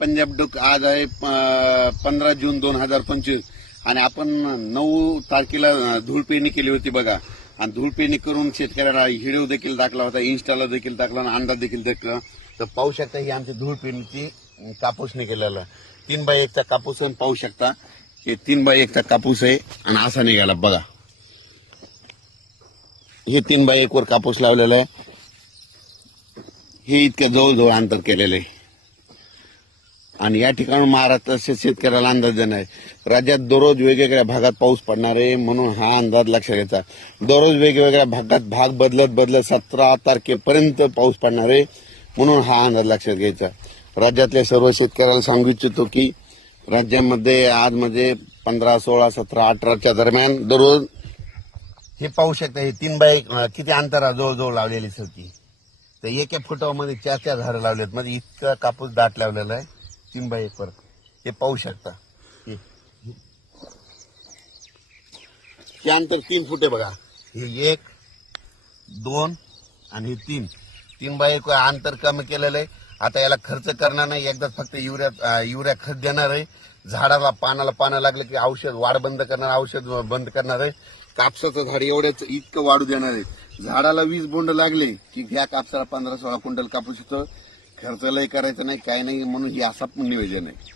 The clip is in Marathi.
पंजाब डोक आज आहे पंधरा जून दोन हजार पंचवीस. आणि आपण नऊ तारखेला अं, धूळपेरणी केली होती बघा. आणि धूळपेरणी करून शेतकऱ्याला हिडिओ देखील टाकला होता इन्स्टाला देखील टाकला आणि अंदाज देखील टाकला तर पाहू शकता ही आमची धूळपेरणीची पेरणीची कापूसने केलेला तीन बाय एकचा कापूस आहे, पाहू शकता. हे तीन बाय एकचा कापूस आहे आणि असा निघाला बघा. हे तीन बाय एक वर कापूस लावलेला आहे. हे इतक्या जवळजवळ अंतर केलेलं आहे. आणि या ठिकाणी महाराष्ट्राच्या शेतकऱ्याला अंदाज देणार आहे. राज्यात दररोज वेगवेगळ्या भागात पाऊस पडणार आहे म्हणून हा अंदाज लक्षात घ्यायचा. दररोज वेगवेगळ्या भागात भाग बदलत बदलत सतरा तारखेपर्यंत पाऊस पडणार आहे म्हणून हा अंदाज लक्षात घ्यायचा. राज्यातल्या सर्व शेतकऱ्याला सांगू इच्छितो की राज्यामध्ये आज म्हणजे पंधरा सोळा सतरा अठराच्या दरम्यान दररोज हे पाहू शकता हे तीन बाय किती अंतरा जवळजवळ लावलेली सर तर एका फुटामध्ये चार चार झाडं लावलेत. म्हणजे इतका कापूस दाट लावलेला आहे. तीन बाय एक वर हे पाहू शकता. हे. हे अंतर तीन फुट आहे बघा. हे एक दोन आणि हे तीन. तीन बाय एक अंतर कमी केलेलं आहे. आता याला खर्च करणार नाही. एकदा फक्त युरिया युरिया खत देणार आहे. झाडाला पानाला पानं लागलं की औषध वाढ बंद करणार औषध बंद करणार आहे. कापसाचं झाड एवढ्याच इतकं वाढू देणार आहे. झाडाला वीस बोंड लागले की घ्या कापसाला पंधरा सोळा क्विंटल कापूस येतो खर्च करायचं नाही काय नाही म्हणून हे असा पण नियोजन आहे.